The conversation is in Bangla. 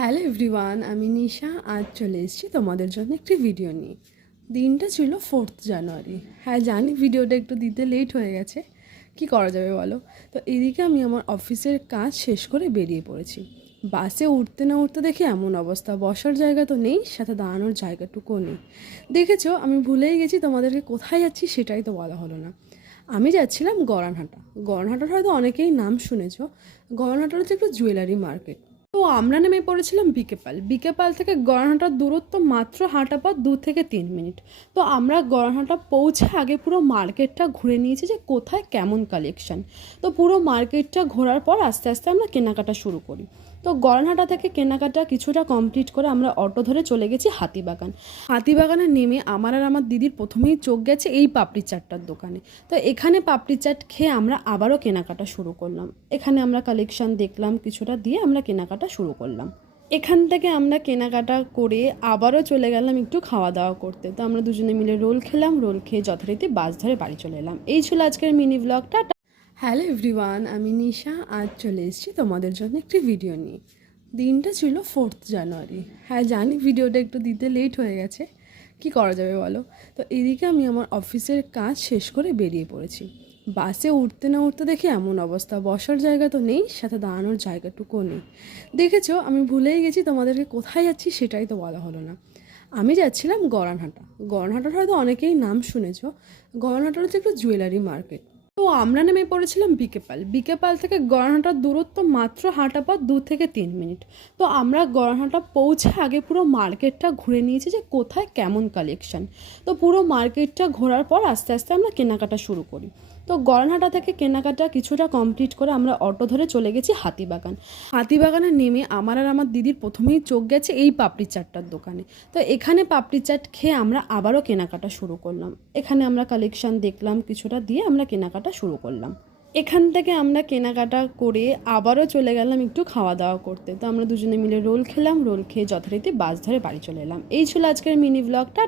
হ্যালো এভরিওয়ান, আমি নিশা। আজ চলে এসেছি তোমাদের জন্য একটি ভিডিও নিয়ে। দিনটা ছিল 4th জানুয়ারি। হ্যাঁ, জানি ভিডিওটা একটু দিতে লেট হয়ে গেছে, কি করা যাবে বলো। তো এদিকে আমি আমার অফিসের কাজ শেষ করে বেরিয়ে পড়েছি। বাসে উঠতে না উঠতে দেখি এমন অবস্থা, বসার জায়গা তো নেই, সাথে দাঁড়ানোর জায়গাটুকুও নেই। দেখেছো, আমি ভুলেই গেছি তোমাদেরকে কোথায় যাচ্ছি সেটাই তো বলা হলো না। আমি যাচ্ছিলাম গড়ানহাটা। গড়ানহাটার হয়তো অনেকেই নাম শুনেছো। গড়ানহাটার হচ্ছে একটা জুয়েলারি মার্কেট। তো আমরা নেমে পড়েছিলাম বিকেপাল। বিকেপাল থেকে গড়ানহাটার দূরত্ব মাত্র হাঁটা পথ 2 থেকে 3 মিনিট। তো আমরা গড়ানহাটা পৌঁছে আগে পুরো মার্কেটটা ঘুরে নিয়েছি যে কোথায় কেমন কালেকশন। তো পুরো মার্কেটটা ঘোরার পর আস্তে আস্তে আমরা কেনাকাটা শুরু করি। তো গড়ানহাটা থেকে কেনাকাটা কিছুটা কমপ্লিট করে আমরা অটো ধরে চলে গেছি হাতিবাগান। হাতিবাগানে নেমে আমার আর আমার দিদির প্রথমেই চোখ গেছে এই পাপড়ি চাটটার দোকানে। তো এখানে পাপড়ি চাট খেয়ে আমরা আবারও কেনাকাটা শুরু করলাম। এখানে আমরা কালেকশন দেখলাম, কিছুটা দিয়ে আমরা কেনাকাটা শুরু করলাম। এখান থেকে আমরা কেনাকাটা করে আবারও চলে গেলাম একটু খাওয়া দাওয়া করতে। তো আমরা দুজনে মিলে রোল খেলাম, রোল খেয়ে যথারীতি বাস ধরে বাড়ি চলে এলাম। এই ছিল আজকের মিনি ব্লগটা। হ্যালো এভরিওয়ান, আমি নিশা। আজ চলে এসেছি তোমাদের জন্য একটি ভিডিও নিয়ে। দিনটা ছিল 4th জানুয়ারি। হ্যাঁ, জানি ভিডিওটা একটু দিতে লেট হয়ে গেছে, কি করা যাবে বলো। তো এদিকে আমি আমার অফিসের কাজ শেষ করে বেরিয়ে পড়েছি। বাসে উঠতে না উঠতে দেখি এমন অবস্থা, বসার জায়গা তো নেই, সাথে দাঁড়ানোর জায়গাটুকুও নেই। দেখেছো, আমি ভুলেই গেছি তোমাদেরকে কোথায় যাচ্ছি সেটাই তো বলা হলো না। আমি যাচ্ছিলাম গড়ানহাটা। গড়ানহাটার হয়তো অনেকেই নাম শুনেছো। গড়ানহাটার হচ্ছে একটা জুয়েলারি মার্কেট। তো আমরা নেমে পড়েছিলাম বিকেপাল। বিকেপাল থেকে গড়ানহাটার দূরত্ব মাত্র হাঁটা পথ 2 থেকে 3 মিনিট। তো আমরা গড়ানহাটা পৌঁছে আগে পুরো মার্কেটটা ঘুরে নিয়েছি যে কোথায় কেমন কালেকশন। তো পুরো মার্কেটটা ঘোরার পর আস্তে আস্তে আমরা কেনাকাটা শুরু করি। তো গড়ানহাটা থেকে কেনাকাটা কিছুটা কমপ্লিট করে আমরা অটো ধরে চলে গেছি হাতিবাগান। হাতিবাগানে নেমে আমার আর আমার দিদির প্রথমেই চোখ গেছে এই পাপড়ি চাটটার দোকানে। তো এখানে পাপড়ি চাট খেয়ে আমরা আবারও কেনাকাটা শুরু করলাম। এখানে আমরা কালেকশন দেখলাম, কিছুটা দিয়ে আমরা কেনাকাটা শুরু করলাম। এখান থেকে আমরা কেনাকাটা করে আবারও চলে গেলাম একটু খাওয়া দাওয়া করতে। তো আমরা দুজনে মিলে রোল খেলাম, রোল খেয়ে যথারীতি বাস ধরে বাড়ি চলে এলাম। এই ছিল আজকের মিনি ব্লগটা।